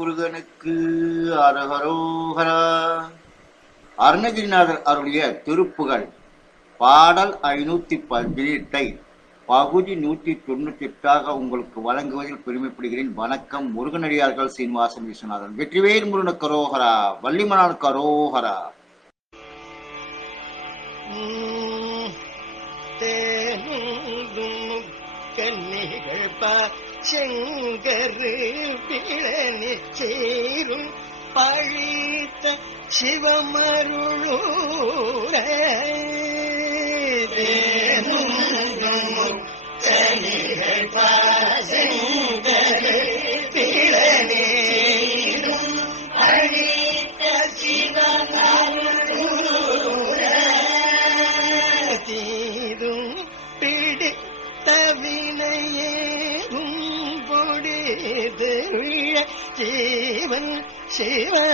முருகனுக்கு அரஹரோஹரா. அருணகிரிநாதர் அருளிய திருப்புகள் பாடல் ஐநூத்தி பதினெட்டை பகுதி நூற்றி தொண்ணூத்தி எட்டாக உங்களுக்கு வழங்குவதில் பெருமைப்படுகிறேன். வணக்கம் முருகனடியார்கள் சீனிவாசன் விஸ்வநாதன். வெற்றிவேல் முருகன கரோகரா வள்ளிமனான் கரோகரா தேனும் கன்னிகள் செங்கரு பிழனிச்சேரும் பழித்த சிவமருளூர. தேனும் பாசனி. பொடிது ஜீவன் சிவஸ்வரூபம்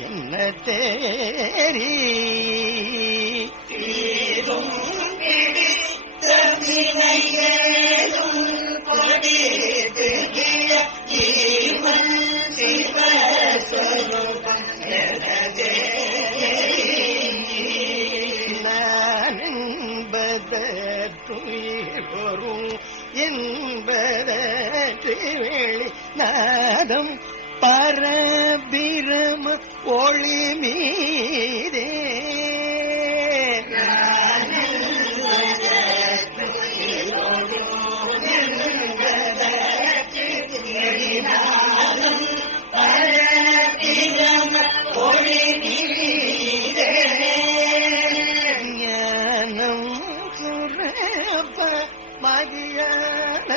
என்ன தேரி ஜீவன் சிவஸ்வரூபம் என்ன நான் என்பதற்குயிரும் என்பதற்கு வெளி நாதம் பரபிரம ஒளி மீதே. ஞானம் சுரப்ப மதியானந்த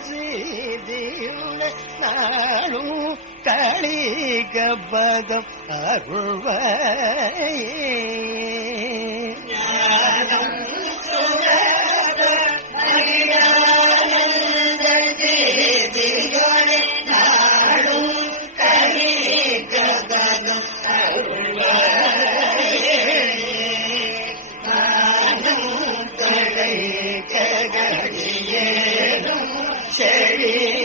சீதியுள்ள நாளும் களிக பதம் அருள்வாயே querer.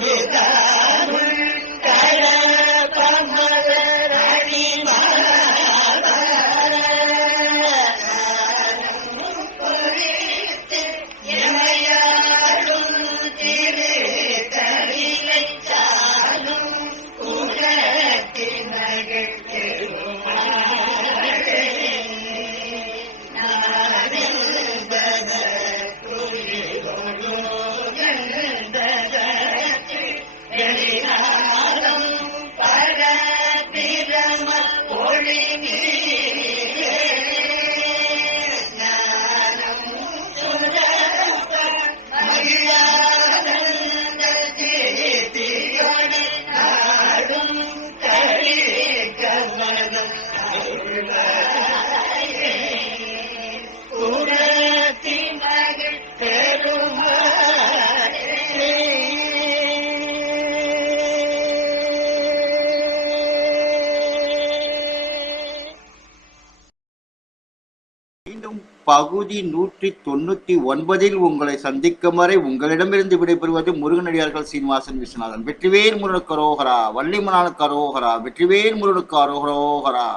Amém. பகுதி நூற்றி தொண்ணூத்தி ஒன்பதில் உங்களை சந்திக்கும் வரை உங்களிடமிருந்து விடைபெறுவது முருகனடியார்கள் சீனிவாசன் விஸ்வநாதன். வெற்றிவேல் முருகனுக்கு அரோகரா வள்ளிமனானுக்கு அரோகரா வெற்றிவேல் முருகனுக்கு அரோகரோகரா.